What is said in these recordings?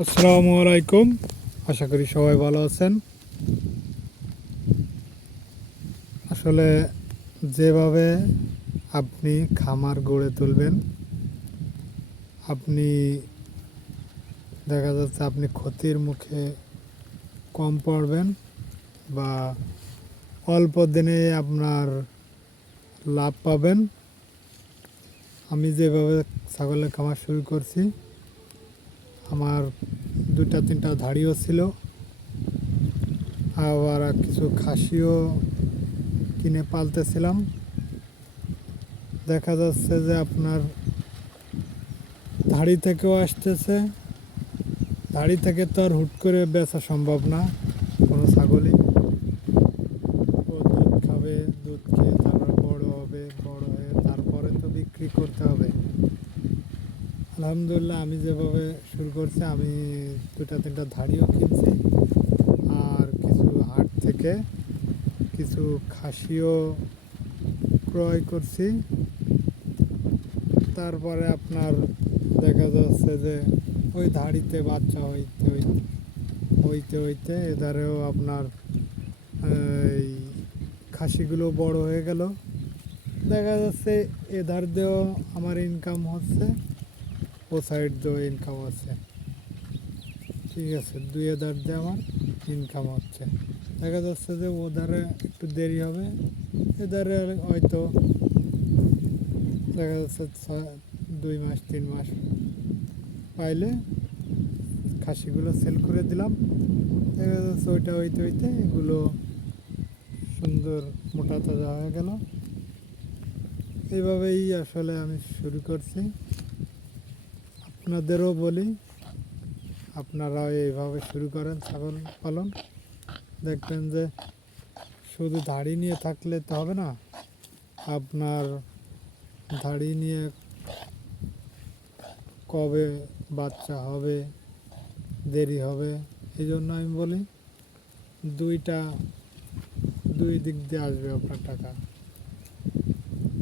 আসসালামু আলাইকুম। আশা করি সবাই ভালো আছেন। আসলে যেভাবে আপনি খামার গড়ে তুলবেন, আপনি দেখা যাচ্ছে আপনি ক্ষতির মুখে কম পড়বেন বা অল্প দিনে আপনার লাভ পাবেন। আমি যেভাবে ছাগলের খামার শুরু করছি, আমার 2-3টা ধাড়িও ছিল, আবার কিছু খাসিও কিনে পালতেছিলাম। দেখা যাচ্ছে যে আপনার ধাড়ি থেকেও আসতেছে। ধাড়ি থেকে তো আর হুট করে বেচা সম্ভব না কোনো ছাগলই। ও দুধ খাবে, দুধ খেয়ে তারপরে বড় হবে, বড় হয়ে তারপরে তো বিক্রি করতে হবে। আলহামদুলিল্লাহ, আমি যেভাবে শুরু করছি, আমি 2-3টা ধাড়িও কিনছি, আর কিছু হাট থেকে কিছু খাসিও ক্রয় করছি। তারপরে আপনার দেখা যাচ্ছে যে ওই ধাড়িতে বাচ্চা হইতে হইতে হইতে হইতে এধারেও আপনার এই খাসিগুলো বড় হয়ে গেল। দেখা যাচ্ছে এধার দিয়েও আমার ইনকাম হচ্ছে, ও সাইড দিয়েও ইনকাম হচ্ছে। ঠিক আছে, দুই এধার দিয়ে আমার ইনকাম হচ্ছে। দেখা যাচ্ছে যে ওধারে একটু দেরি হবে, এধারে হয়তো দেখা যাচ্ছে 2 মাস 3 মাস পাইলে খাসিগুলো সেল করে দিলাম। দেখা যাচ্ছে ওইটা হইতে হইতে এগুলো সুন্দর মোটা তাজা হয়ে গেল। এইভাবেই আসলে আমি শুরু করছি। আপনাদেরও বলি, আপনারাও এইভাবে শুরু করেন ছাগল পালন। দেখবেন যে শুধু ধাড়ি নিয়ে থাকলে তো হবে না, আপনার ধাড়ি নিয়ে কবে বাচ্চা হবে, দেরি হবে। এই জন্য আমি বলি দুই দিক দিয়ে আসবে আপনার টাকা।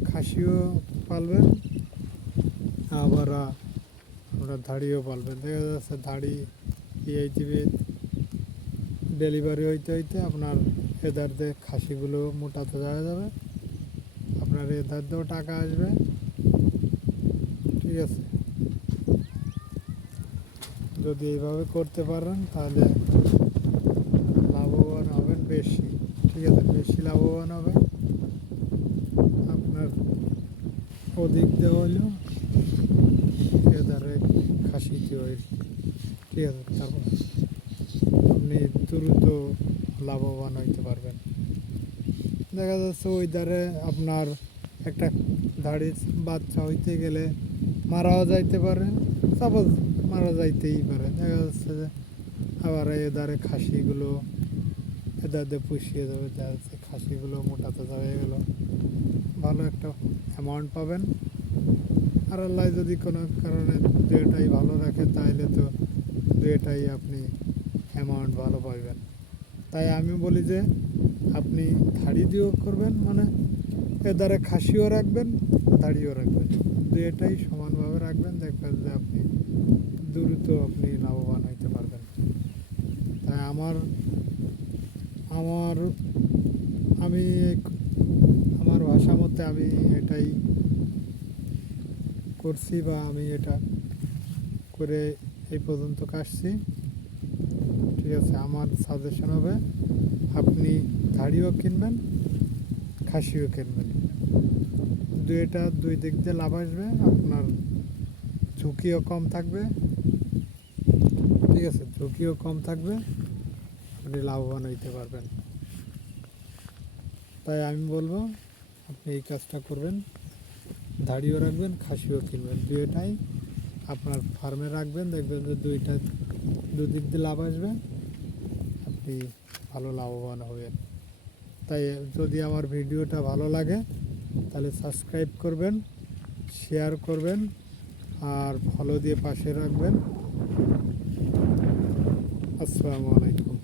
খাসিও পালবেন, আবার আমরা ধাড়িও পালবেন। দেখা যাচ্ছে ধাড়ি এই দিবে ডেলিভারি হইতে হইতে আপনার এধার দিয়ে খাসিগুলো মোটা তাজা হয়ে যাবে, আপনার এধার দিয়েও টাকা আসবে। ঠিক আছে, যদি এইভাবে করতে পারেন তাহলে লাভবান হবেন বেশি। ঠিক আছে, বেশি লাভবান হবে আপনার। ওদিক দিয়ে হইলেও এধারে খাসিতে হইল। ঠিক আছে, তারপর আপনি দ্রুত লাভবান হইতে পারবেন। দেখা যাচ্ছে ওই ধারে আপনার একটা ধাড়ির বাচ্চা হইতে গেলে মারাও যাইতে পারে, সাপোজ মারা যাইতেই পারে। দেখা যাচ্ছে যে আবার এধারে খাসিগুলো এধার দিয়ে পুষিয়ে যাবে, দেখা যাচ্ছে খাসিগুলো মোটা তাজা হয়ে গেল, ভালো একটা অ্যামাউন্ট পাবেন। আর আল্লাহ যদি কোনো কারণে দুটাই ভালো রাখে, তাহলে তো দুটাই আপনি অ্যামাউন্ট ভালো পাইবেন। তাই আমি বলি যে আপনি ধাড়ি দিয়েও করবেন, মানে এধারে খাসিও রাখবেন, ধাড়িও রাখবেন, দুটাই সমানভাবে রাখবেন। দেখবেন যে আপনি দ্রুত আপনি লাভবান হইতে পারবেন। তাই আমার আমার আমি আমার ভাষা মতে আমি এটাই করছি, বা আমি এটা করে এই পর্যন্ত আসছি। ঠিক আছে, আমার সাজেশন হবে আপনি ধাড়িও কিনবেন, খাসিও কিনবেন। দুই দিক দিয়ে লাভ আসবে, আপনার ঝুঁকিও কম থাকবে। ঠিক আছে, ঝুঁকিও কম থাকবে, আপনি লাভবান হইতে পারবেন। তাই আমি বলবো আপনি এই কাজটা করবেন, ধাড়িও রাখবেন, খাসিও কিনবেন, দুইটাই আপনার ফার্মে রাখবেন। দেখবেন যে দুদিক দিয়ে লাভ আসবে, আপনি ভালো লাভবান হবেন। তাই যদি আমার ভিডিওটা ভালো লাগে তাহলে সাবস্ক্রাইব করবেন, শেয়ার করবেন, আর ফলো দিয়ে পাশে রাখবেন। আসসালামু আলাইকুম।